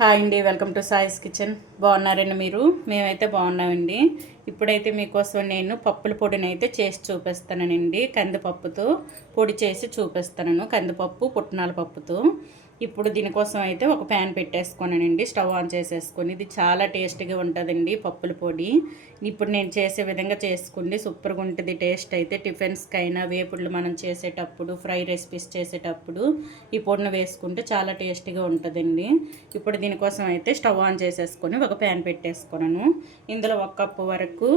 Hi అండి, welcome to సాయిస్ kitchen. బాగున్నారండి మీరు? మేమైతే బాగున్నామండి. ఇప్పుడైతే మీకోసం నేను పప్పుల పొడిని అయితే చేసి చూపిస్తానండి. కందిపప్పుతో పొడి చేసి చూపిస్తాను. కందిపప్పు పుట్నాల పప్పుతో. ఇప్పుడు దీనికోసం అయితే ఒక ప్యాన్ పెట్టేసుకున్నానండి. స్టవ్ ఆన్ చేసేసుకొని, ఇది చాలా టేస్టీగా ఉంటుందండి పప్పుల పొడి. ఇప్పుడు నేను చేసే విధంగా చేసుకోండి, సూపర్గా ఉంటుంది టేస్ట్ అయితే. టిఫిన్స్కైనా, వేపుళ్ళు మనం చేసేటప్పుడు, ఫ్రై రెసిపీస్ చేసేటప్పుడు ఈ పొడిని వేసుకుంటే చాలా టేస్టీగా ఉంటుందండి. ఇప్పుడు దీనికోసం అయితే స్టవ్ ఆన్ చేసేసుకొని ఒక ప్యాన్ పెట్టేసుకున్నాను. ఇందులో 1 కప్పు వరకు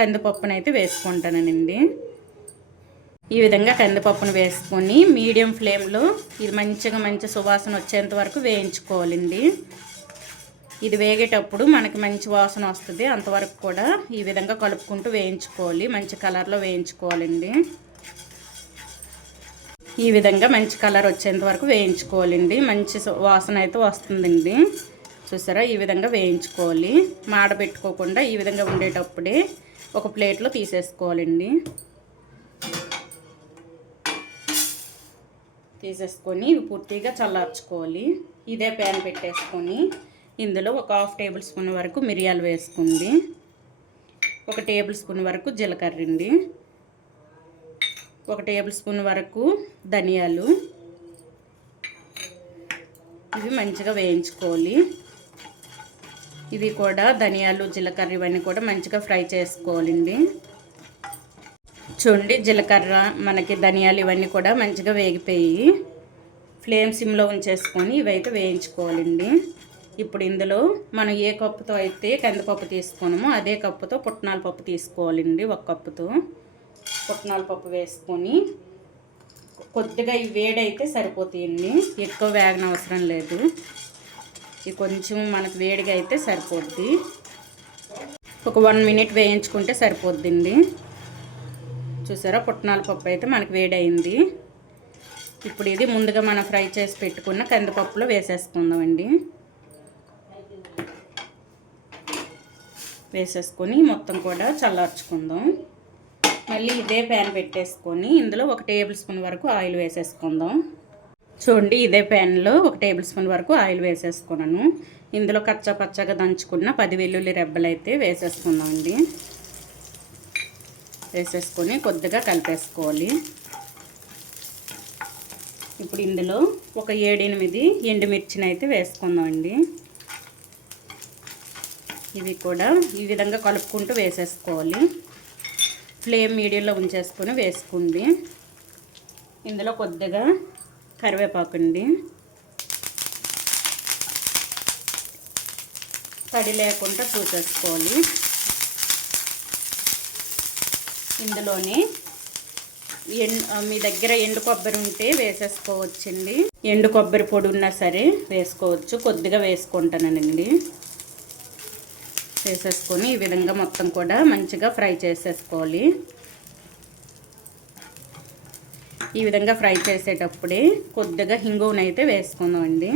కందిపప్పును అయితే వేసుకుంటానండి. ఈ విధంగా కందిపప్పును వేసుకొని మీడియం ఫ్లేమ్లో ఇది మంచి సువాసన వచ్చేంత వరకు వేయించుకోవాలండి. ఇది వేగేటప్పుడు మనకి మంచి వాసన వస్తుంది. అంతవరకు కూడా ఈ విధంగా కలుపుకుంటూ వేయించుకోవాలి. మంచి కలర్లో వేయించుకోవాలండి. ఈ విధంగా మంచి కలర్ వచ్చేంత వరకు వేయించుకోవాలండి. మంచి వాసన అయితే వస్తుందండి. చూసారా, ఈ విధంగా వేయించుకోవాలి. మాడబెట్టుకోకుండా ఈ విధంగా ఉండేటప్పుడే ఒక ప్లేట్లో తీసేసుకోవాలండి. తీసేసుకొని ఇవి పూర్తిగా చల్లార్చుకోవాలి. ఇదే ప్యాన్ పెట్టేసుకొని ఇందులో ఒక 1/2 టేబుల్ స్పూన్ వరకు మిరియాలు వేసుకుంది, 1 టేబుల్ స్పూన్ వరకు జీలకర్ర అండి, 1 టేబుల్ స్పూన్ వరకు ధనియాలు. ఇవి మంచిగా వేయించుకోవాలి. ఇవి కూడా ధనియాలు, జీలకర్ర ఇవన్నీ కూడా మంచిగా ఫ్రై చేసుకోవాలండి. చూడండి, జీలకర్ర, మనకి ధనియాలు ఇవన్నీ కూడా మంచిగా వేగిపోయి ఫ్లేమ్ సిమ్లో ఉంచేసుకొని ఇవైతే వేయించుకోవాలండి. ఇప్పుడు ఇందులో మనం ఏ కప్పుతో అయితే కందిపప్పు తీసుకున్నామో అదే కప్పుతో పుట్నాల పప్పు తీసుకోవాలండి. 1 కప్పుతో పుట్నాల పప్పు వేసుకొని కొద్దిగా ఈ వేడైతే సరిపోతాయండి. ఎక్కువ వేగనవసరం లేదు. ఇది కొంచెం మనకు వేడిగా అయితే సరిపోద్ది. ఒక 1 మినిట్ వేయించుకుంటే సరిపోద్దండి. చూసారా, పుట్నాల పప్పు అయితే మనకు వేడైంది. ఇప్పుడు ఇది ముందుగా మనం ఫ్రై చేసి పెట్టుకున్న కందిపప్పులో వేసేసుకుందామండి. వేసేసుకొని మొత్తం కూడా చల్లార్చుకుందాం. మళ్ళీ ఇదే ప్యాన్ పెట్టేసుకొని ఇందులో 1 టేబుల్ స్పూన్ వరకు ఆయిల్ వేసేసుకుందాం. చూడండి, ఇదే ప్యాన్లో 1 టేబుల్ స్పూన్ వరకు ఆయిల్ వేసేసుకున్నాను. ఇందులో కచ్చా పచ్చగా దంచుకున్న 10 వెల్లుల్లి రెబ్బలు అయితే వేసేసుకుందామండి. వేసేసుకొని కొద్దిగా కలిపేసుకోవాలి. ఇప్పుడు ఇందులో ఒక 7-8 ఎండుమిర్చిని అయితే వేసుకుందామండి. ఇవి కూడా ఈ విధంగా కలుపుకుంటూ వేసేసుకోవాలి. ఫ్లేమ్ మీడియంలో ఉంచేసుకొని వేసుకోండి. ఇందులో కొద్దిగా కరివేపాకు అండి. తడి లేకుండా చూసేసుకోవాలి. ఇందులోనే మీ దగ్గర ఎండు కొబ్బరి ఉంటే వేసేసుకోవచ్చండి. ఎండు కొబ్బరి పొడి ఉన్నా సరే వేసుకోవచ్చు. కొద్దిగా వేసుకుంటానండి. వేసేసుకొని ఈ విధంగా మొత్తం కూడా మంచిగా ఫ్రై చేసేసుకోవాలి. ఈ విధంగా ఫ్రై చేసేటప్పుడే కొద్దిగా హింగువనైతే వేసుకుందామండి.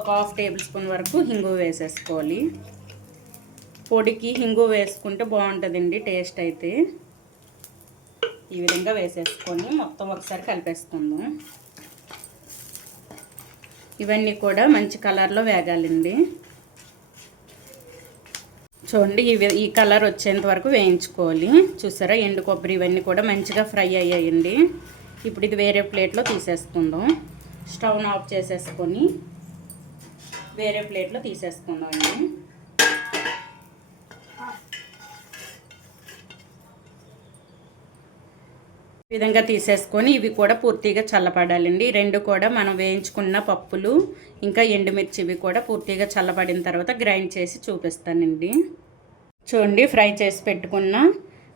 ఒక 1/2 టేబుల్ స్పూన్ వరకు హింగువ వేసేసుకోవాలి. పొడికి హింగు వేసుకుంటే బాగుంటుందండి టేస్ట్ అయితే. ఈ విధంగా వేసేసుకొని మొత్తం ఒకసారి కలిపేసుకుందాం. ఇవన్నీ కూడా మంచి కలర్లో వేగాలండి. చూడండి, ఈ కలర్ వచ్చేంత వరకు వేయించుకోవాలి. చూసారా, ఎండు కొబ్బరి ఇవన్నీ కూడా మంచిగా ఫ్రై అయ్యాయండి. ఇప్పుడు ఇది వేరే ప్లేట్లో తీసేసుకుందాం. స్టవ్ను ఆఫ్ చేసేసుకొని వేరే ప్లేట్లో తీసేసుకుందాం అండి. ఈ విధంగా తీసేసుకొని ఇవి కూడా పూర్తిగా చల్లబడాలండి. రెండు కూడా మనం వేయించుకున్న పప్పులు ఇంకా ఎండుమిర్చి ఇవి కూడా పూర్తిగా చల్లబడిన తర్వాత గ్రైండ్ చేసి చూపిస్తానండి. చూడండి, ఫ్రై చేసి పెట్టుకున్న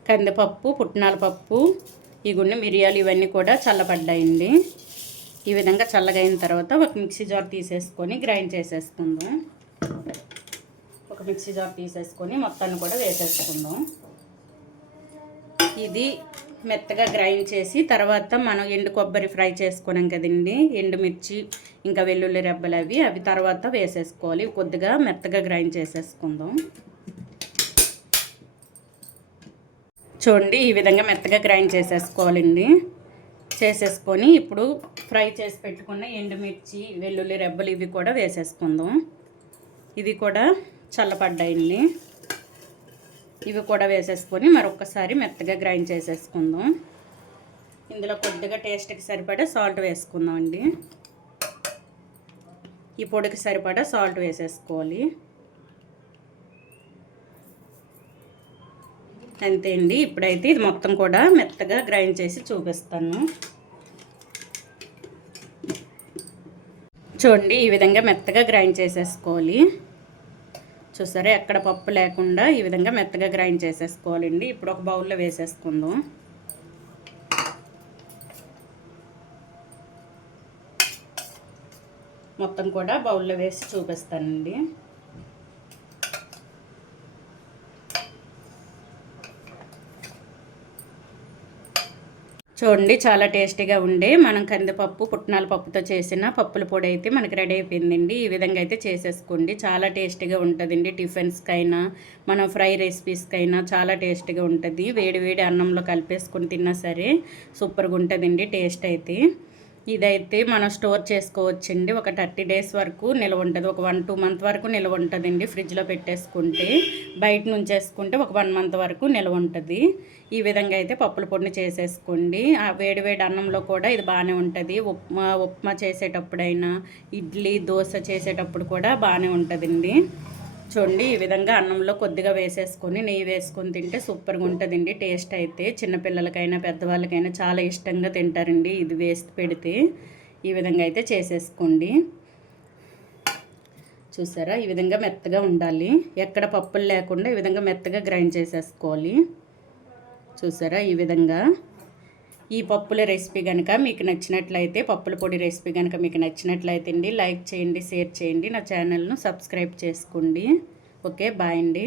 కందిపప్పు, పుట్నాల పప్పు, ఇగున్న మిరియాలు ఇవన్నీ కూడా చల్లబడ్డాయండి. ఈ విధంగా చల్లగైన తర్వాత ఒక మిక్సీ జార్ తీసేసుకొని గ్రైండ్ చేసేసుకుందాం. ఒక మిక్సీ జార్ తీసేసుకొని మొత్తాన్ని కూడా వేసేసుకుందాం. ఇది మెత్తగా గ్రైండ్ చేసి తర్వాత మనం ఎండు కొబ్బరి ఫ్రై చేసుకున్నాం కదండి, ఎండుమిర్చి ఇంకా వెల్లుల్లి రెబ్బలు అవి తర్వాత వేసేసుకోవాలి. కొద్దిగా మెత్తగా గ్రైండ్ చేసేసుకుందాం. చూడండి, ఈ విధంగా మెత్తగా గ్రైండ్ చేసేసుకోవాలండి. చేసేసుకొని ఇప్పుడు ఫ్రై చేసి పెట్టుకున్న ఎండుమిర్చి వెల్లుల్లి రెబ్బలు ఇవి కూడా వేసేసుకుందాం. ఇవి కూడా చల్లపడ్డాయండి. ఇవి కూడా వేసేసుకొని మరొకసారి మెత్తగా గ్రైండ్ చేసేసుకుందాం. ఇందులో కొద్దిగా టేస్ట్కి సరిపడా సాల్ట్ వేసుకుందాం అండి. ఈ పొడికి సరిపడా సాల్ట్ వేసేసుకోవాలి. అంతే అండి. ఇప్పుడైతే ఇది మొత్తం కూడా మెత్తగా గ్రైండ్ చేసి చూపిస్తాను. చూడండి, ఈ విధంగా మెత్తగా గ్రైండ్ చేసేసుకోవాలి. చూసారా, ఎక్కడ పప్పు లేకుండా ఈ విధంగా మెత్తగా గ్రైండ్ చేసేసుకోవాలండి. ఇప్పుడు ఒక బౌల్లో వేసేసుకుందాం. మొత్తం కూడా బౌల్లో వేసి చూపిస్తానండి. చూడండి, చాలా టేస్టీగా ఉండే మనం కందిపప్పు పుట్నాల పప్పుతో చేసిన పప్పుల పొడి అయితే మనకి రెడీ అయిపోయిందండి. ఈ విధంగా అయితే చేసేసుకోండి. చాలా టేస్టీగా ఉంటుందండి. టిఫిన్స్కైనా మనం ఫ్రై రెసిపీస్కైనా చాలా టేస్టీగా ఉంటుంది. వేడి వేడి అన్నంలో కలిపేసుకొని తిన్నా సరే సూపర్గా ఉంటుందండి టేస్ట్ అయితే. ఇదైతే మనం స్టోర్ చేసుకోవచ్చండి. ఒక 30 days వరకు నిల్వ ఉంటుంది. ఒక 1-2 months వరకు నిల్వ ఉంటుందండి ఫ్రిడ్జ్లో పెట్టేసుకుంటే. బయట నుంచేసుకుంటే ఒక 1 month వరకు నిల్వ ఉంటుంది. ఈ విధంగా అయితే పప్పుల పొడిని చేసేసుకోండి. ఆ వేడివేడి అన్నంలో కూడా ఇది బాగానే ఉంటుంది. ఉప్మా చేసేటప్పుడైనా, ఇడ్లీ దోశ చేసేటప్పుడు కూడా బాగానే ఉంటుందండి. చూడండి, ఈ విధంగా అన్నంలో కొద్దిగా వేసేసుకొని నెయ్యి వేసుకొని తింటే సూపర్గా ఉంటుందండి టేస్ట్ అయితే. చిన్నపిల్లలకైనా పెద్దవాళ్ళకైనా చాలా ఇష్టంగా తింటారండి ఇది వేసి పెడితే. ఈ విధంగా అయితే చేసేసుకోండి. చూసారా, ఈ విధంగా మెత్తగా ఉండాలి. ఎక్కడ పప్పులు లేకుండా ఈ విధంగా మెత్తగా గ్రైండ్ చేసేసుకోవాలి. చూసారా, ఈ విధంగా. ఈ పప్పుల రెసిపీ కనుక మీకు నచ్చినట్లయితే, పప్పుల పొడి రెసిపీ కనుక మీకు నచ్చినట్లయితే అండి లైక్ చేయండి, షేర్ చేయండి, నా ఛానల్ను సబ్స్క్రైబ్ చేసుకోండి. ఓకే, బాయ్ అండి.